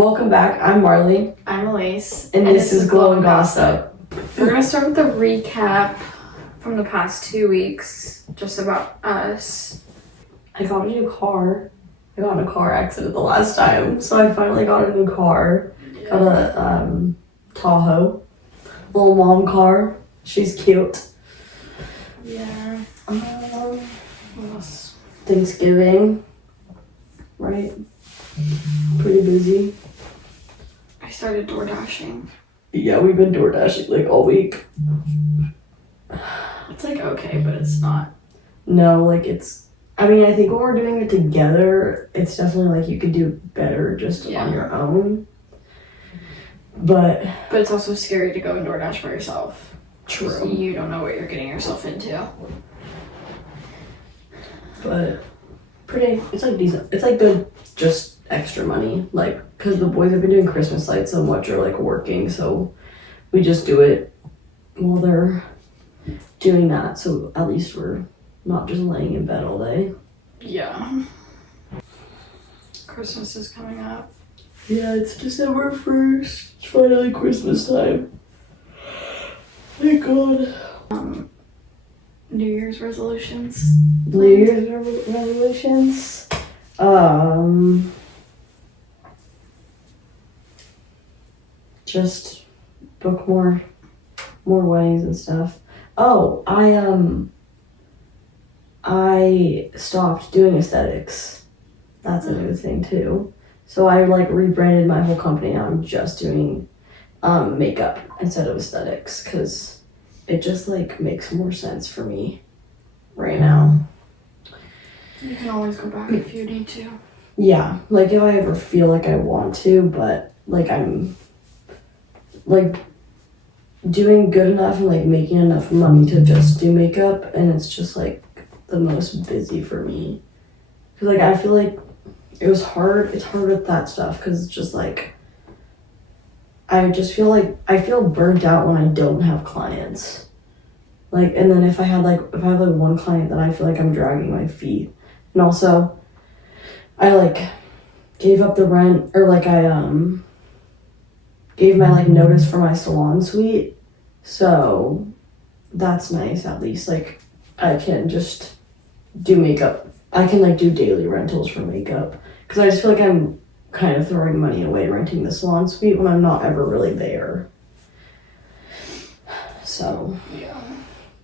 Welcome back. I'm Marley. I'm Elise. And this is Glow and Gossip. We're going to start with a recap from the past 2 weeks, just about us. I got a new car. I got in a car accident the last time, so I finally got a new car. Yeah. Got a Tahoe. Little mom car. She's cute. Yeah. What else? Thanksgiving. Right? Pretty busy. I started door dashing. Yeah, we've been door dashing like all week. It's like okay, but it's not. No, like I think when we're doing it together, it's definitely like you could do better just on your own. But it's also scary to go and DoorDash by yourself. True. You don't know what you're getting yourself into. But it's like decent. It's like good, just extra money. Like, because the boys have been doing Christmas lights so much or like working, so we just do it while they're doing that. So at least we're not just laying in bed all day. Yeah. Christmas is coming up. Yeah, it's December 1st. It's finally Christmas time. Thank God. New Year's resolutions. New Year's resolutions. Just book more weddings and stuff. Oh, I stopped doing aesthetics. That's a new thing too. So I like rebranded my whole company. Now I'm just doing makeup instead of aesthetics because it just like makes more sense for me right now. You can always go back if you need to. Yeah, like if I ever feel like I want to, but like I'm like doing good enough and like making enough money to just do makeup, and it's just like the most busy for me. Cause like I feel like it's hard with that stuff because it's just like I just feel like I feel burnt out when I don't have clients. Like, and then if I have like one client, then I feel like I'm dragging my feet. And also I like gave up the rent, or like I gave my like notice for my salon suite. So that's nice, at least like I can just do makeup. I can like do daily rentals for makeup because I just feel like I'm kind of throwing money away renting the salon suite when I'm not ever really there. So Yeah.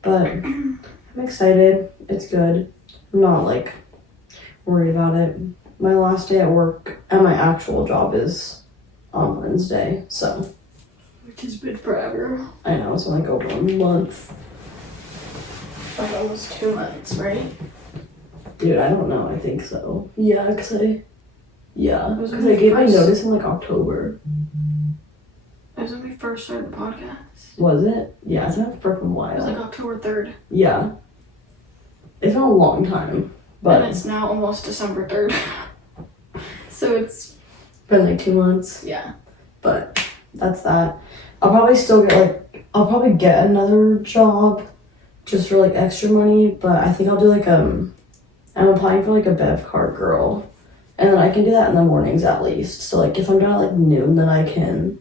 but I'm excited. It's good. I'm not like worried about it. My last day at work at my actual job is on Wednesday, so. Which has been forever. I know, it's only over a month. Like almost 2 months, right? Dude, I don't know, I think so. Yeah, because I when we gave my first- notice in like October. It was when we first started the podcast. Was it? Yeah, it's been a freaking It was like while. October 3rd. Yeah. It's been a long time, but And it's now almost December 3rd. So it's been like 2 months. yeah. But that's that. I'll probably get another job just for like extra money, but I think I'll do like I'm applying for like a bev car girl, and then I can do that in the mornings at least. So like if I'm done at like noon, then I can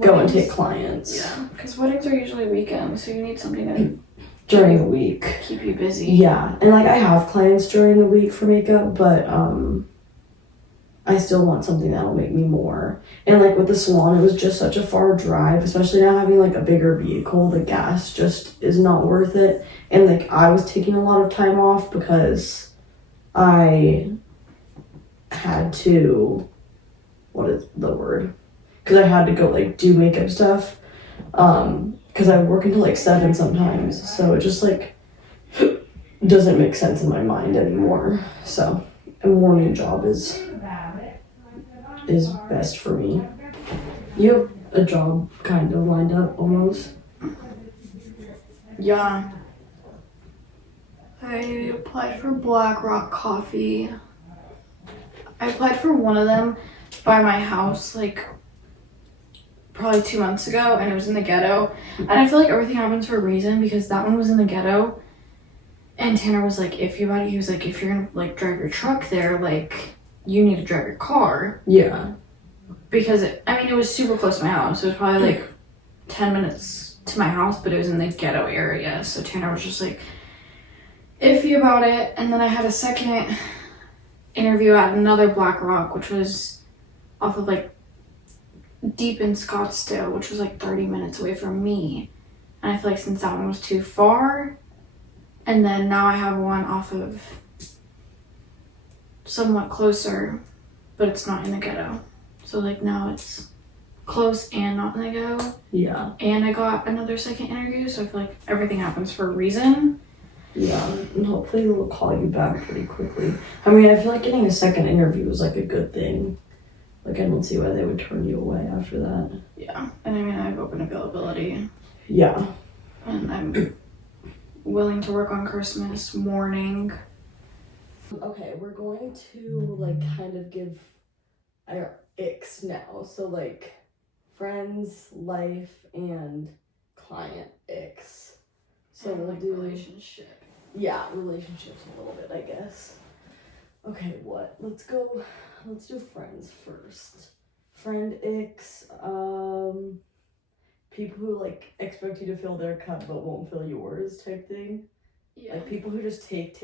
go and take clients. Yeah, because weddings are usually weekends, so you need something to During the week. keep you busy. Yeah, and like I have clients during the week for makeup, but I still want something that'll make me more. And like with the salon, it was just such a far drive, especially now having like a bigger vehicle. The gas just is not worth it. And like I was taking a lot of time off because I had to, what is the word? Because I had to go like do makeup stuff. Because I work until like 7 sometimes. So it just like doesn't make sense in my mind anymore. So a morning job is best for me. You have a job kind of lined up almost. Yeah. I applied for Black Rock Coffee. I applied for one of them by my house like probably 2 months ago, and it was in the ghetto. And I feel like everything happens for a reason, because that one was in the ghetto. And Tanner was like, he was like, if you're gonna like drive your truck there, like you need to drive your car. Yeah. because it was super close to my house. It was probably like 10 minutes to my house, but it was in the ghetto area. So Tanner was just like iffy about it. And then I had a second interview at another Black Rock, which was off of like deep in Scottsdale, which was like 30 minutes away from me. And I feel like since that one was too far, and then now I have one off of somewhat closer, but it's not in the ghetto. So like now it's close and not in the ghetto. Yeah. And I got another second interview, so I feel like everything happens for a reason. Yeah, and hopefully they'll call you back pretty quickly. I mean, I feel like getting a second interview is like a good thing. Like, I don't see why they would turn you away after that. Yeah, and I mean, I have open availability. Yeah. And I'm willing to work on Christmas morning. Okay, we're going to like kind of give our icks now. So like friends, life, and client icks. So and we'll like do relationship. Yeah, relationships a little bit, I guess. Okay, what? Let's do friends first. Friend icks, people who like expect you to fill their cup but won't fill yours type thing. Yeah. Like people who just take,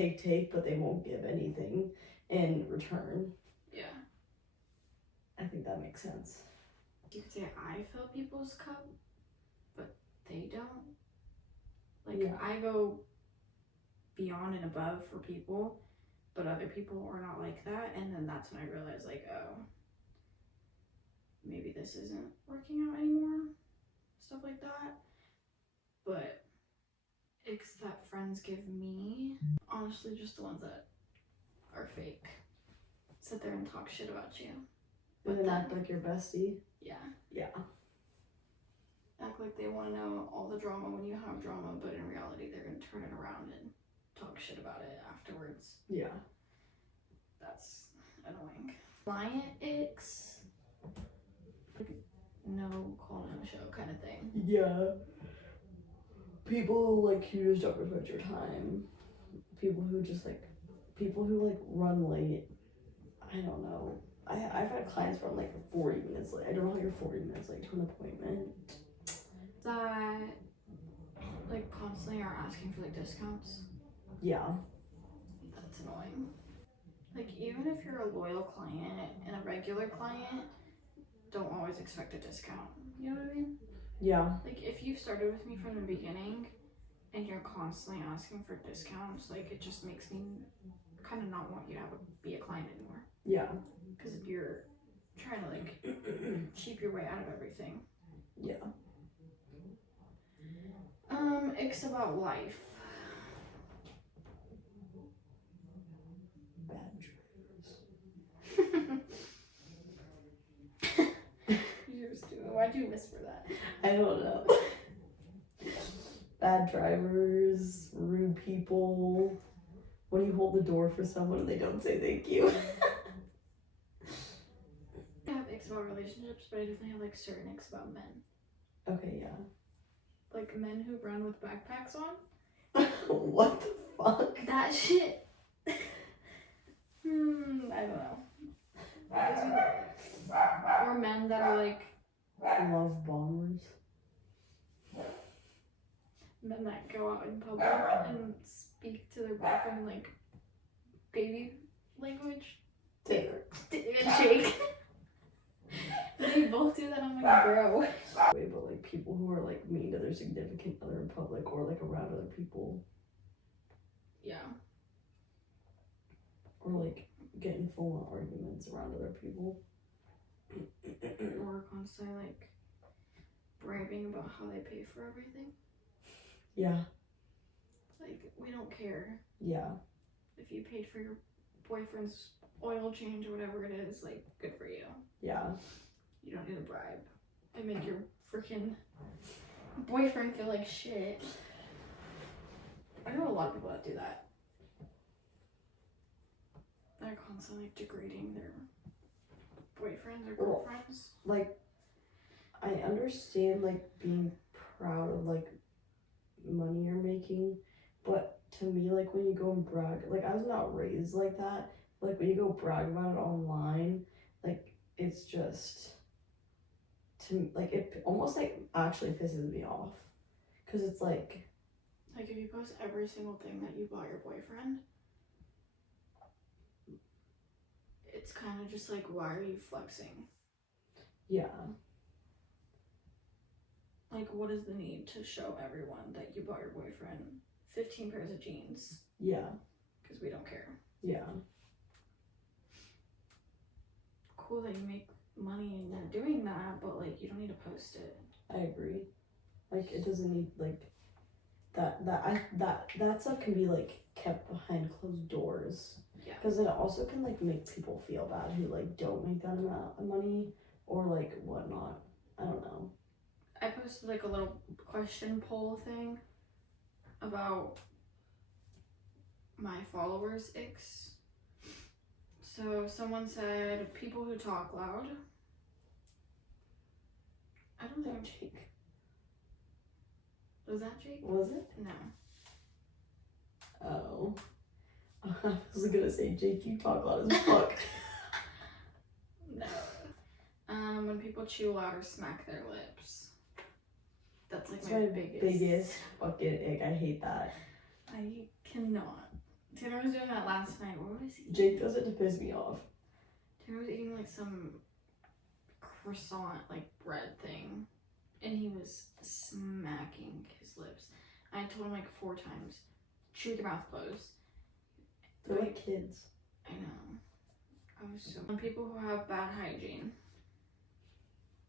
but they won't give anything in return. Yeah. I think that makes sense. You could say I fill people's cup, but they don't. Like, yeah. I go beyond and above for people, but other people are not like that. And then that's when I realized, like, oh, maybe this isn't working out anymore. Stuff like that. But icks that friends give me, honestly, just the ones that are fake. Sit there and talk shit about you. And then act like your bestie. Yeah. Yeah. Act like they want to know all the drama when you have drama, but in reality, they're going to turn it around and talk shit about it afterwards. Yeah. That's annoying. Client icks. No call, no show kind of thing. Yeah. People like who just don't respect your time. People who run late. I don't know. I've had clients run like 40 minutes late. I don't know how you're 40 minutes late to an appointment. That like constantly are asking for like discounts. Yeah. That's annoying. Like even if you're a loyal client and a regular client, don't always expect a discount. You know what I mean? Yeah. Like if you started with me from the beginning and you're constantly asking for discounts, like it just makes me kind of not want you to be a client anymore. Yeah. Because if you're trying to like cheap your way out of everything. Yeah. Icks about life. Bad drivers. You're stupid. Why'd you whisper that? I don't know. Bad drivers, rude people. When you hold the door for someone and they don't say thank you. I have icks about relationships, but I definitely have like certain icks about men. Okay, yeah. Like men who run with backpacks on. What the fuck? That shit. I don't know. Or men that are like Love bombers. Men that go out in public and speak to their boyfriend like baby language. Taylor. And shake. They both do that. I'm like, bro. But like people who are like mean to their significant other in public or like around other people. Yeah. Or like getting full on arguments around other people. Or constantly like bragging about how they pay for everything. Yeah. Like, we don't care. Yeah. If you paid for your boyfriend's oil change or whatever it is, like, good for you. Yeah. You don't need a bribe and make your freaking boyfriend feel like shit. I know a lot of people that do that. They're constantly like, degrading their boyfriends or girlfriends. Like, I understand like being proud of like money you're making, but to me, like when you go and brag, like I was not raised like that. Like when you go brag about it online, like it's just like it almost like actually pisses me off because it's like if you post every single thing that you bought your boyfriend, it's kind of just like, why are you flexing? Yeah. Like, what is the need to show everyone that you bought your boyfriend 15 pairs of jeans? Yeah. Because we don't care. Yeah. Cool that you make money and you're doing that, but like, you don't need to post it. I agree. Like, it doesn't need like that stuff can be like kept behind closed doors. Yeah. Because it also can like make people feel bad who like don't make that amount of money or like whatnot. I don't know. I posted like a little question poll thing about my followers' icks. So someone said people who talk loud. I don't think Jake. Was that Jake? Was it? No. Oh. I was gonna say, Jake, you talk loud as fuck. No. When people chew loud or smack their lips. That's like my biggest fucking ick. I hate that. I cannot. Tanner was doing that last night. What was he? Jake does it to piss me off. Tanner was eating like some croissant, like bread thing, and he was smacking his lips. I told him like 4 times, chew with your mouth closed. They're like kids. I know. I was so. People who have bad hygiene.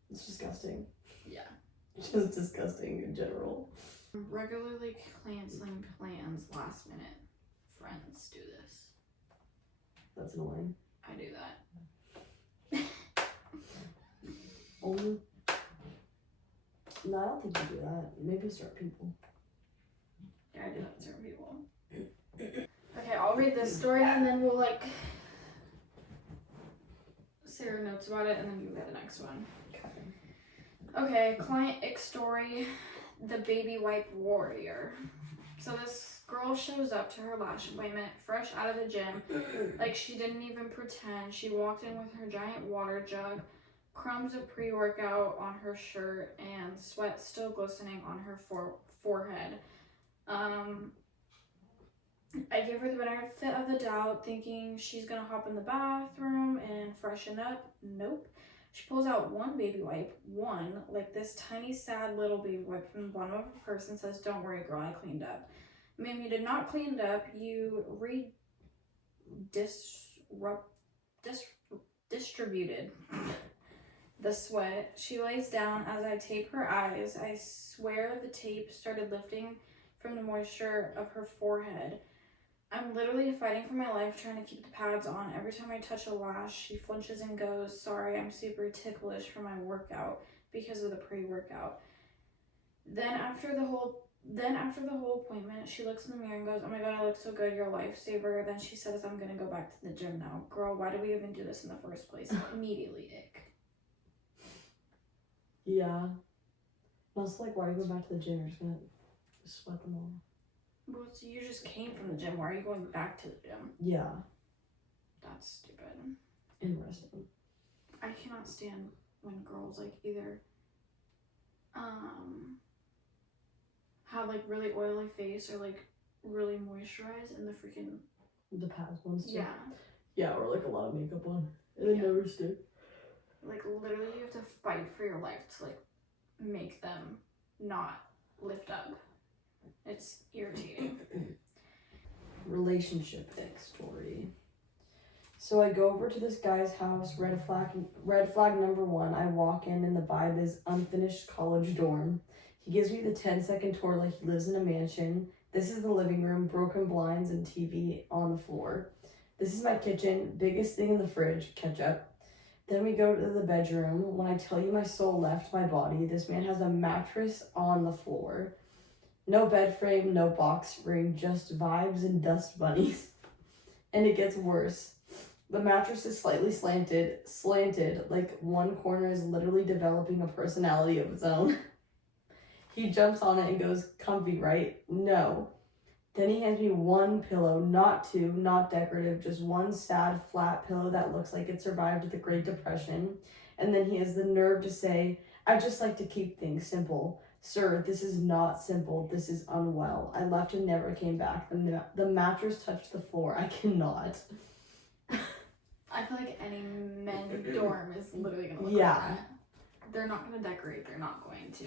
It's disgusting. Yeah. Just disgusting in general. Regularly canceling plans last minute. Friends do this. That's annoying. I do that. Only. No, I don't think you do that. Maybe certain people. Yeah, I do that with certain people. Okay, I'll read this story and then we'll like say our notes about it and then you get the next one. Okay, client ick story, the baby wipe warrior. So this girl shows up to her lash appointment fresh out of the gym, like she didn't even pretend. She walked in with her giant water jug, crumbs of pre-workout on her shirt, and sweat still glistening on her forehead. I give her the benefit of the doubt, thinking she's gonna hop in the bathroom and freshen up. Nope. She pulls out one baby wipe, like this tiny sad little baby wipe from the bottom of her purse and says, "Don't worry, girl, I cleaned up." Ma'am, you did not clean it up. You distributed the sweat. She lays down as I tape her eyes. I swear the tape started lifting from the moisture of her forehead. I'm literally fighting for my life trying to keep the pads on. Every time I touch a lash, she flinches and goes, "Sorry, I'm super ticklish from my workout because of the pre-workout." Then after the whole appointment, she looks in the mirror and goes, "Oh my god, I look so good, you're a lifesaver." Then she says, "I'm gonna go back to the gym now." Girl, why did we even do this in the first place? Immediately ick. Yeah. And also, like, why are you going back to the gym? You're just gonna sweat them all. Well, so you just came from the gym. Why are you going back to the gym? Yeah. That's stupid. Interesting. I cannot stand when girls like either have like really oily face or like really moisturized and The pads ones too. Yeah. Yeah, or like a lot of makeup on. And they never stick. Like literally you have to fight for your life to like make them not lift up. It's irritating. Relationship ick story. So I go over to this guy's house, red flag number 1. I walk in and the vibe is unfinished college dorm. He gives me the 10-second tour like he lives in a mansion. This is the living room, broken blinds and TV on the floor. This is my kitchen, biggest thing in the fridge, ketchup. Then we go to the bedroom. When I tell you my soul left my body, this man has a mattress on the floor. No bed frame, no box spring, just vibes and dust bunnies. And it gets worse. The mattress is slightly slanted, like one corner is literally developing a personality of its own. He jumps on it and goes, "Comfy, right?" No. Then he hands me one pillow, not two, not decorative, just one sad, flat pillow that looks like it survived the Great Depression. And then he has the nerve to say, I just like to keep things simple. Sir, this is not simple. This is unwell. I left and never came back. The mattress touched the floor. I cannot. I feel like any men's dorm is literally gonna look like that. They're not gonna decorate. They're not going to.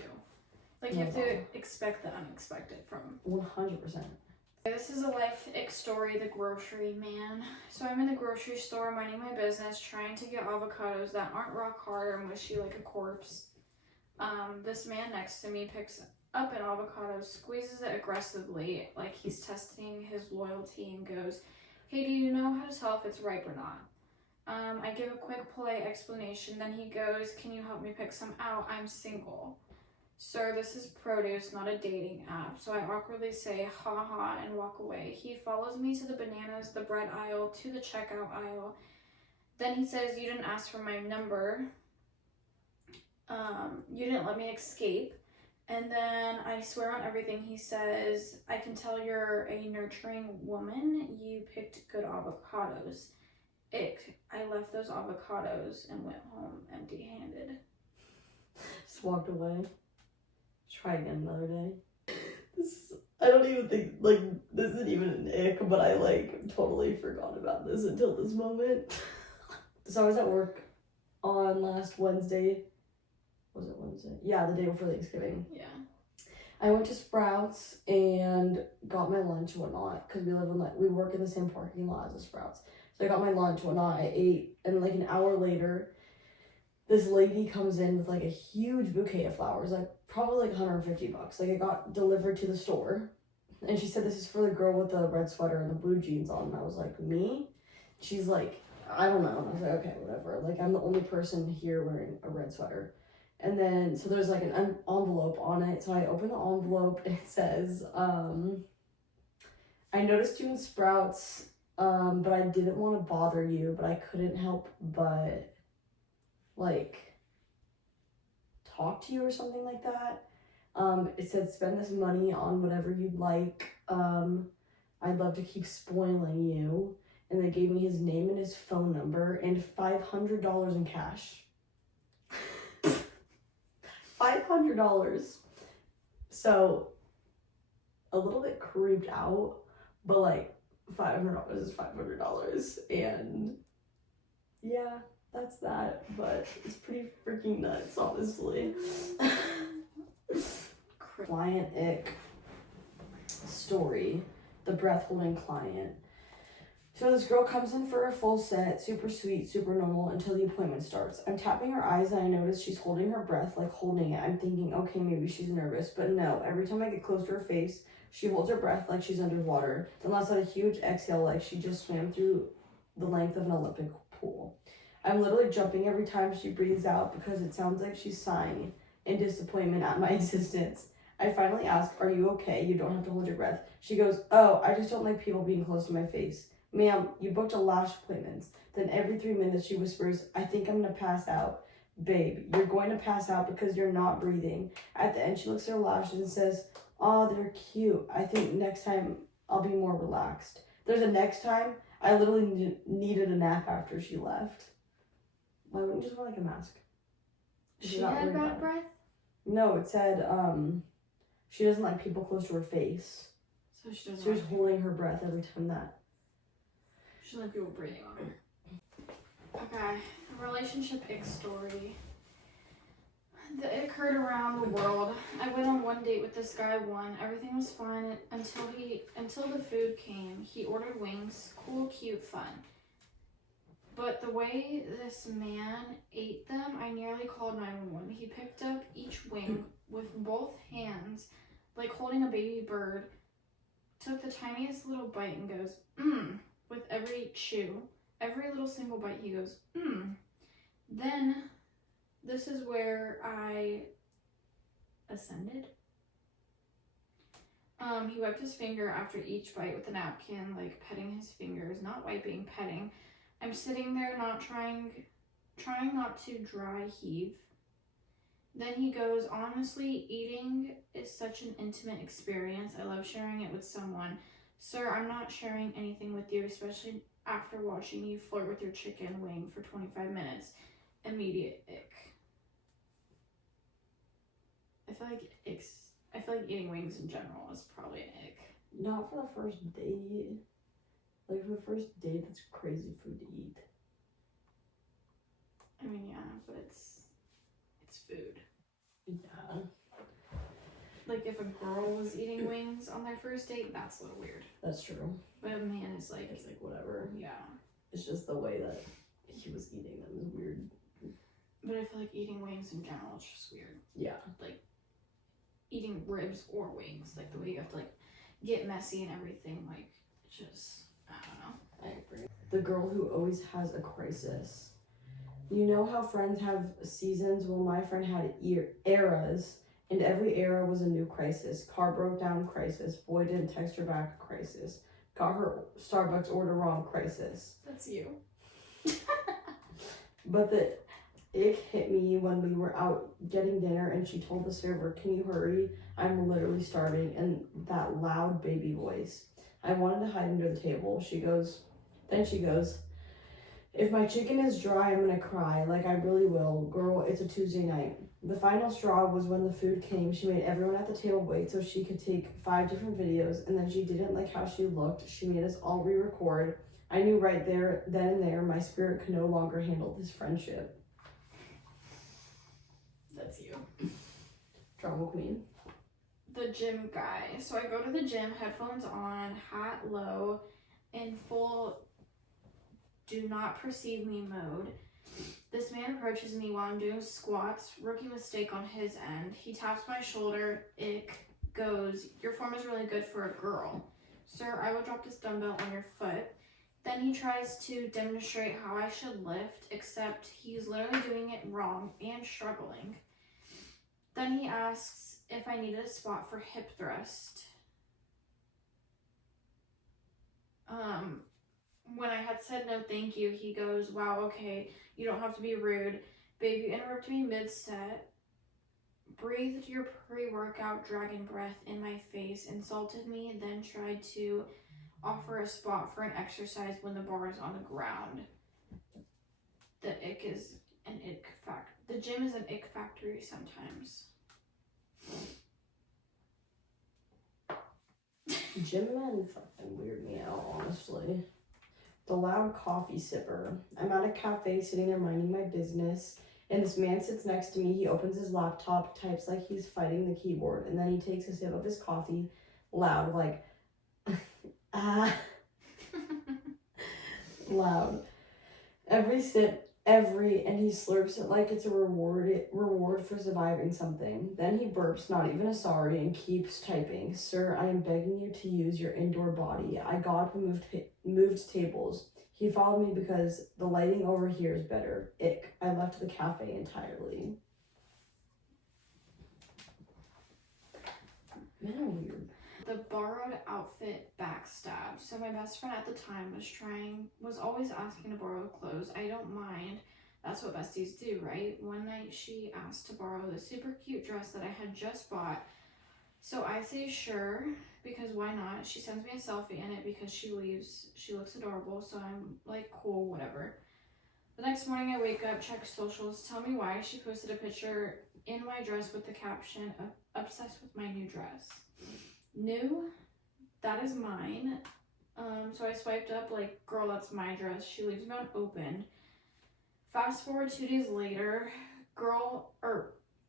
Like, you have to expect the unexpected from 100%. This is a life ick story, the grocery man. So I'm in the grocery store minding my business, trying to get avocados that aren't rock hard or mushy like a corpse. This man next to me picks up an avocado, squeezes it aggressively like he's testing his loyalty, and goes, hey, do you know how to tell if it's ripe or not? I give a quick polite explanation, then he goes, can you help me pick some out? I'm single. Sir, this is produce, not a dating app. So I awkwardly say, ha ha, and walk away. He follows me to the bananas, the bread aisle, to the checkout aisle. Then he says, you didn't ask for my number. You didn't let me escape. And then I swear on everything he says, I can tell you're a nurturing woman. You picked good avocados. Ick, I left those avocados and went home empty-handed. Just walked away. Try again another day. I don't even think, this isn't even an ick, but I, totally forgot about this until this moment. So I was at work on last Wednesday. Was it Wednesday? Yeah, the day before Thanksgiving. Yeah. I went to Sprouts and got my lunch and whatnot, because we work in the same parking lot as the Sprouts. So I got my lunch and whatnot, I ate, and an hour later, this lady comes in with a huge bouquet of flowers, probably $150. It got delivered to the store. And she said, this is for the girl with the red sweater and the blue jeans on. And I was like, me? She's like, I don't know. And I was like, okay, whatever. I'm the only person here wearing a red sweater. And then, so there's an envelope on it. So I open the envelope and it says, I noticed you in Sprouts, but I didn't want to bother you, but I couldn't help but talk to you or something like that. It said spend this money on whatever you'd like. I'd love to keep spoiling you. And they gave me his name and his phone number and $500 in cash. $500. So a little bit creeped out, but $500 is $500, and yeah, that's that. But it's pretty freaking nuts, honestly. Client ick story. The breath holding client. So this girl comes in for a full set, super sweet, super normal, until the appointment starts. I'm tapping her eyes and I notice she's holding her breath, holding it. I'm thinking, okay, maybe she's nervous, but no. Every time I get close to her face, she holds her breath like she's underwater, then lets out a huge exhale like she just swam through the length of an Olympic pool. I'm literally jumping every time she breathes out because it sounds like she's sighing in disappointment at my existence. I finally ask, are you okay? You don't have to hold your breath. She goes, oh, I just don't like people being close to my face. Ma'am, you booked a lash appointment. Then every 3 minutes she whispers, I think I'm gonna pass out. Babe, you're going to pass out because you're not breathing. At the end, she looks at her lashes and says, oh, they're cute. I think next time I'll be more relaxed. There's a next time. I literally needed a nap after she left. Why wouldn't you just wear a mask? She had bad breath? No, it said she doesn't like people close to her face. So she doesn't. She was holding her breath every time that. She doesn't like people breathing on her. Okay, a relationship ick story. It occurred around the world. I went on one date with this guy Everything was fine until the food came. He ordered wings. Cool, cute, fun. But the way this man ate them, I nearly called 911. He picked up each wing with both hands, like holding a baby bird, took the tiniest little bite and goes, with every chew. Every little single bite he goes, Then, this is where I ascended. He wiped his finger after each bite with a napkin, petting his fingers, not wiping, petting. I'm sitting there not trying not to dry heave. Then he goes, honestly, eating is such an intimate experience. I love sharing it with someone. Sir, I'm not sharing anything with you, especially after watching you flirt with your chicken wing for 25 minutes. Immediate ick. I feel like eating wings in general is probably an ick. Not for the first date. Like, for the first date, that's crazy food to eat. I mean, yeah, but it's food. Yeah. Like, if a girl was eating wings on their first date, that's a little weird. That's true. But a man is like... It's like, whatever. Yeah. It's just the way that he was eating them is weird. But I feel like eating wings in general is just weird. Yeah. Like, eating ribs or wings. Like, the way you have to, like, get messy and everything. Like, just... I don't know. I agree. The girl who always has a crisis. You know how friends have seasons? Well, my friend had eras, and every era was a new crisis. Car broke down, crisis. Boy didn't text her back, crisis. Got her Starbucks order wrong, crisis. That's you. But the ick hit me when we were out getting dinner and she told the server, "Can you hurry? I'm literally starving," in that loud baby voice. I wanted to hide under the table. She goes, "If my chicken is dry, I'm gonna cry. Like, I really will. Girl, it's a Tuesday night." The final straw was when the food came. She made everyone at the table wait so she could take 5 different videos, and then she didn't like how she looked. She made us all re-record. I knew right there, then and there, my spirit could no longer handle this friendship. That's you. Drama queen. The gym guy. So I go to the gym, headphones on, hat low, in full do not perceive me mode. This man approaches me while I'm doing squats. Rookie mistake on his end. He taps my shoulder. Ick. Goes, "Your form is really good for a girl." Sir, I will drop this dumbbell on your foot. Then he tries to demonstrate how I should lift, except he's literally doing it wrong and struggling. Then he asks if I needed a spot for hip thrust. When I had said no thank you, he goes, "Wow, okay, you don't have to be rude. Babe, you interrupted me mid-set, breathed your pre-workout dragon breath in my face, insulted me, then tried to offer a spot for an exercise when the bar is on the ground." The ick is an ick fact. The gym is an ick factory sometimes. Gym men fucking weird me out, honestly. The loud coffee sipper. I'm at a cafe sitting there minding my business, and this man sits next to me. He opens his laptop, types like he's fighting the keyboard, and then he takes a sip of his coffee, loud, like, loud. Every sip, and he slurps it like it's a reward for surviving something. Then he burps, not even a sorry, and keeps typing. "Sir, I am begging you to use your indoor body. I got up and moved tables. He followed me because the lighting over here is better. Ick. I left the cafe entirely." Men are weird. The borrowed outfit backstab. So my best friend at the time was always asking to borrow clothes. I don't mind. That's what besties do, right? One night she asked to borrow the super cute dress that I had just bought. So I say sure, because why not? She sends me a selfie in it because she looks adorable. So I'm like, cool, whatever. The next morning I wake up, check socials, tell me why. She posted a picture in my dress with the caption, "Obsessed with my new dress." New? That is mine. So I swiped up like, girl, that's my dress. She leaves me on open. Fast forward 2 days later,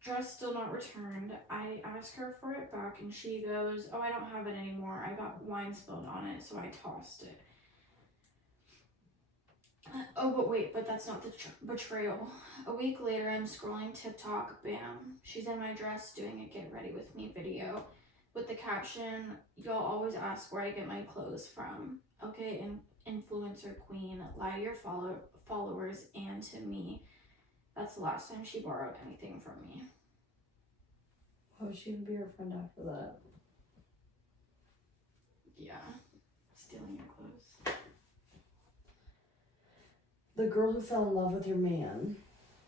dress still not returned. I ask her for it back and she goes, "Oh, I don't have it anymore. I got wine spilled on it, so I tossed it." But that's not the betrayal. A week later, I'm scrolling TikTok. Bam. She's in my dress doing a get ready with me video with the caption, "Y'all always ask where I get my clothes from. Okay, influencer queen, lie to your followers and to me." That's the last time she borrowed anything from me. Why would she even be your friend after that? Yeah. Stealing your clothes. The girl who fell in love with your man.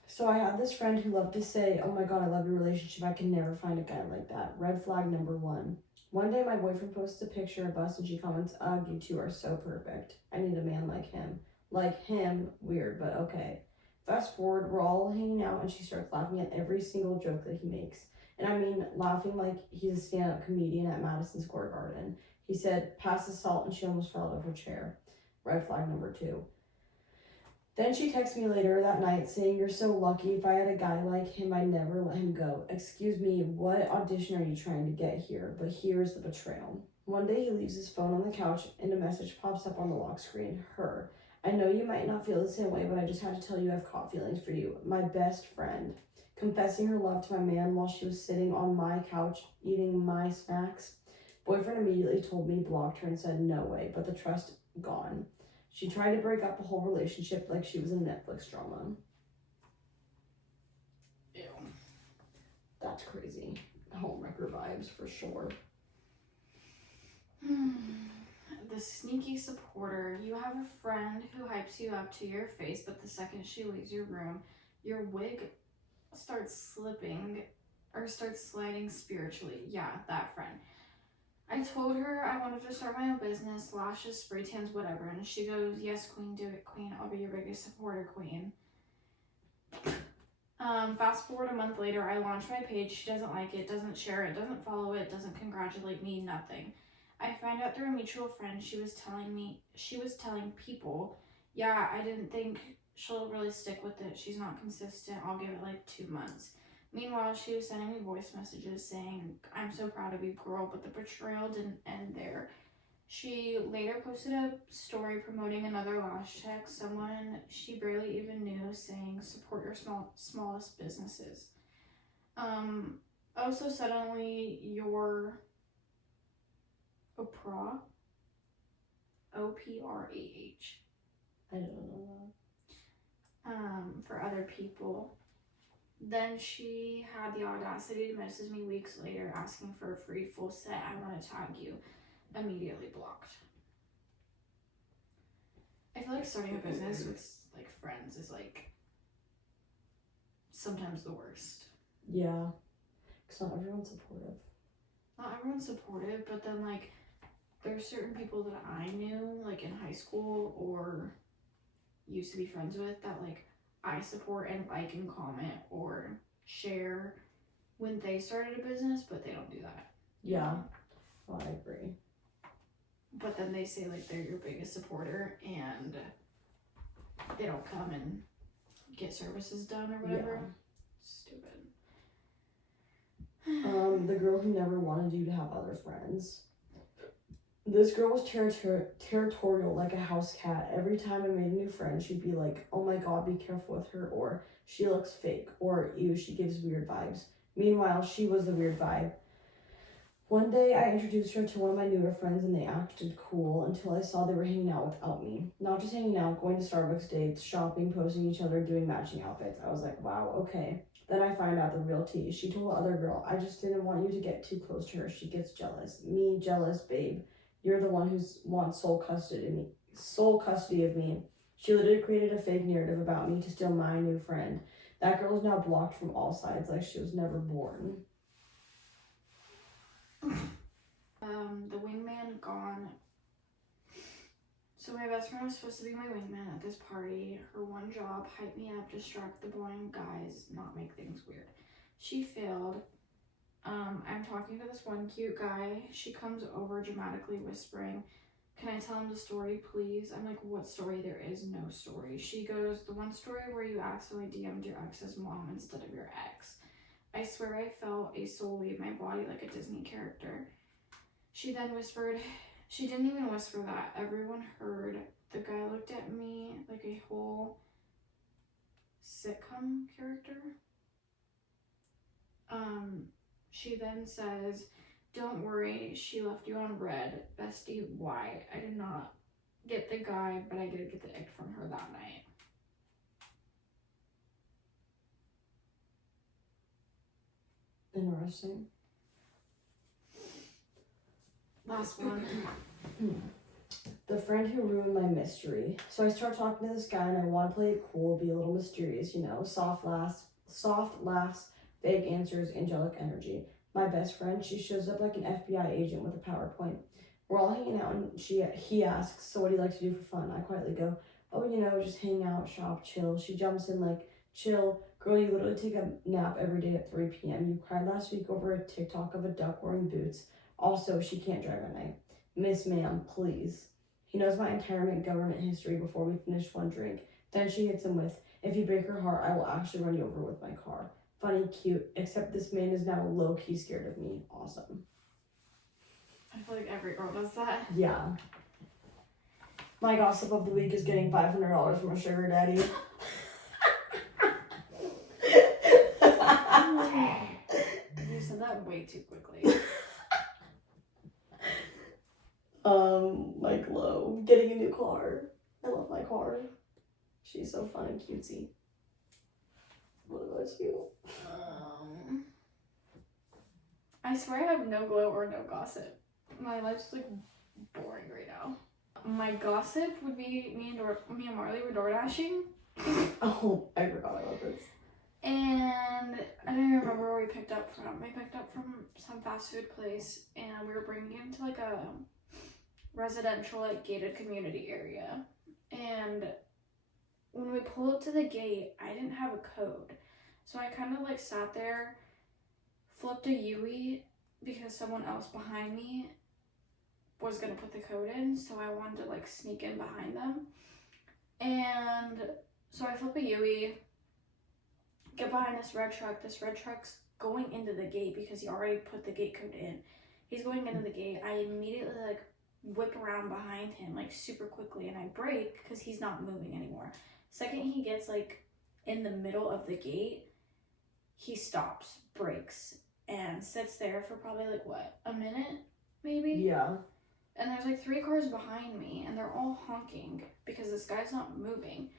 So I had this friend who loved to say, "Oh my god, I love your relationship. I can never find a guy like that." Red flag number 1. One day, my boyfriend posts a picture of us and she comments, ugh, you two are so perfect. I need a man like him. Like him, weird, but okay. Fast forward, we're all hanging out and she starts laughing at every single joke that he makes. And I mean, laughing like he's a stand-up comedian at Madison Square Garden. He said, pass the salt, and she almost fell out of her chair. Red flag number 2. Then she texts me later that night saying, you're so lucky. If I had a guy like him, I'd never let him go. Excuse me, what audition are you trying to get here? But here's the betrayal. One day he leaves his phone on the couch and a message pops up on the lock screen. Her. I know you might not feel the same way, but I just had to tell you I've caught feelings for you. My best friend. Confessing her love to my man while she was sitting on my couch eating my snacks. Boyfriend immediately told me, blocked her, and said no way, but the trust gone. She tried to break up the whole relationship like she was a Netflix drama. Ew. That's crazy. Homewrecker vibes for sure. The sneaky supporter. You have a friend who hypes you up to your face, but the second she leaves your room, your wig starts slipping or starts sliding spiritually. Yeah, that friend. I told her I wanted to start my own business, lashes, spray tans, whatever, and she goes, yes, queen, do it, queen. I'll be your biggest supporter, queen. Fast forward a month later, I launch my page. She doesn't like it, doesn't share it, doesn't follow it, doesn't congratulate me, nothing. I find out through a mutual friend she was telling people, yeah, I didn't think she'll really stick with it. She's not consistent. I'll give it like 2 months. Meanwhile, she was sending me voice messages saying, I'm so proud of you, girl, but the betrayal didn't end there. She later posted a story promoting another lash tech, someone she barely even knew, saying, support your smallest businesses. Also, suddenly, your Oprah, O-P-R-A-H. I don't know For other people. Then she had the audacity to message me weeks later asking for a free full set. I want to tag you. Immediately blocked. I feel like starting a business with like friends is like sometimes the worst. Yeah. Because not everyone's supportive. Not everyone's supportive, but then like there's certain people that I knew like in high school or used to be friends with that like I support and like and comment or share when they started a business, but they don't do that. Yeah. Well, I agree. But then they say like they're your biggest supporter and they don't come and get services done or whatever. Yeah. Stupid. The girl who never wanted you to have other friends. This girl was territorial like a house cat. Every time I made a new friend, she'd be like, oh my god, be careful with her, or she looks fake, or ew, she gives weird vibes. Meanwhile, she was the weird vibe. One day, I introduced her to one of my newer friends and they acted cool until I saw they were hanging out without me. Not just hanging out, going to Starbucks dates, shopping, posting each other, doing matching outfits. I was like, wow, okay. Then I find out the real tea. She told the other girl, I just didn't want you to get too close to her. She gets jealous. Me, jealous, babe. You're the one who wants sole custody of me. She literally created a fake narrative about me to steal my new friend. That girl is now blocked from all sides like she was never born. The wingman gone. So my best friend was supposed to be my wingman at this party. Her one job, hype me up, distract the boring guys, not make things weird. She failed. I'm talking to this one cute guy. She comes over dramatically whispering, can I tell him the story, please? I'm like, what story? There is no story. She goes, the one story where you accidentally DM'd your ex's mom instead of your ex. I swear I felt a soul leave my body like a Disney character. She then whispered, she didn't even whisper that. Everyone heard. The guy looked at me like a whole sitcom character. She then says, don't worry, she left you on red. Bestie, why? I did not get the guy, but I did get the ick from her that night. Interesting. Last one. The friend who ruined my mystery. So I start talking to this guy and I want to play it cool, be a little mysterious, soft laughs, vague answers, angelic energy. my best friend, she shows up like an FBI agent with a PowerPoint. We're all hanging out, and he asks, so what do you like to do for fun? I quietly go, oh, just hang out, shop, chill. She jumps in like, chill. Girl, you literally take a nap every day at 3 p.m. You cried last week over a TikTok of a duck wearing boots. Also, she can't drive at night. Miss ma'am, please. He knows my entire government history before we finish one drink. Then she hits him with, if you break her heart, I will actually run you over with my car. Funny, cute, except this man is now low-key scared of me. Awesome. I feel like every girl does that. Yeah. My gossip of the week is getting $500 from a sugar daddy. You said that way too quickly. My glow. Getting a new car. I love my car. She's so fun and cutesy. What about you? I swear I have no glow or no gossip. My life's like boring right now. My gossip would be me and Marley were door dashing. Oh, I forgot about this. And I don't even remember where we picked up from. We picked up from some fast food place, and we were bringing him to like a residential, like gated community area. And when we pulled up to the gate, I didn't have a code. So I kind of like sat there, flipped a Yui because someone else behind me was going to put the code in. So I wanted to like sneak in behind them. And so I flip a Yui, get behind this red truck. This red truck's going into the gate because he already put the gate code in. He's going into the gate. I immediately like whip around behind him like super quickly, and I brake because he's not moving anymore. Second he gets like in the middle of the gate, he stops, brakes, and sits there for probably like what, a minute maybe? Yeah. And there's like 3 cars behind me, and they're all honking because this guy's not moving.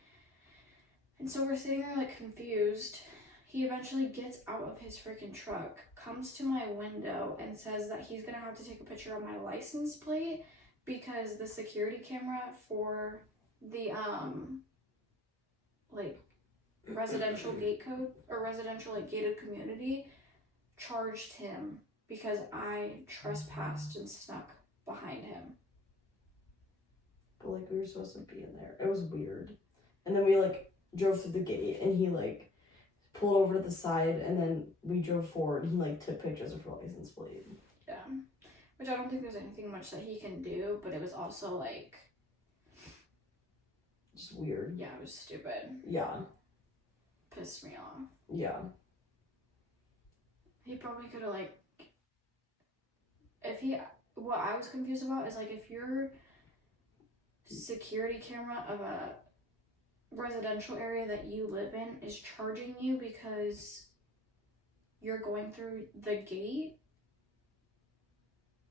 And so we're sitting there like confused. He eventually gets out of his freaking truck, comes to my window, and says that he's gonna have to take a picture of my license plate because the security camera for the like residential gate code or residential like gated community charged him because I trespassed and snuck behind him. But like we were supposed to be in there. It was weird. And then we like drove through the gate, and he like pulled over to the side, and then we drove forward and like took pictures of her license plate. Yeah. Which I don't think there's anything much that he can do, but it was also like Just weird. yeah, it was stupid. Yeah. Pissed me off. Yeah. He probably could have like what I was confused about is like if your security camera of a residential area that you live in is charging you because you're going through the gate,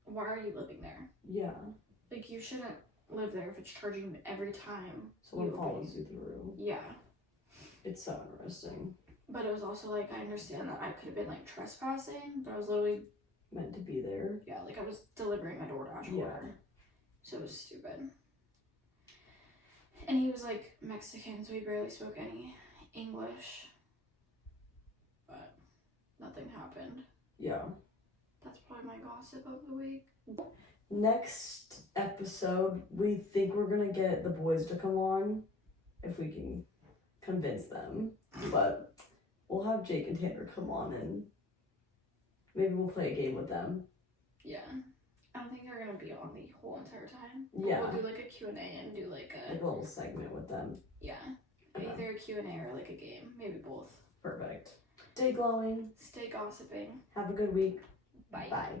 why are you living there? Yeah. Like you shouldn't live there if it's charging you every time. Someone follows you through. Yeah. It's so interesting. But it was also like I understand that I could have been like trespassing, but I was literally meant to be there. Yeah, like I was delivering a DoorDash order. So it was stupid. And he was like Mexican, so he barely spoke any English. But nothing happened. Yeah. That's probably my gossip of the week. Next episode, we think we're gonna get the boys to come on if we can convince them. But we'll have Jake and Tanner come on and maybe we'll play a game with them. Yeah. I don't think they're gonna be on the whole entire time. Yeah. We'll do like a Q&A and do like a little segment with them. Yeah. Either a Q&A or like a game. Maybe both. Perfect. Stay glowing. Stay gossiping. Have a good week. Bye. Bye.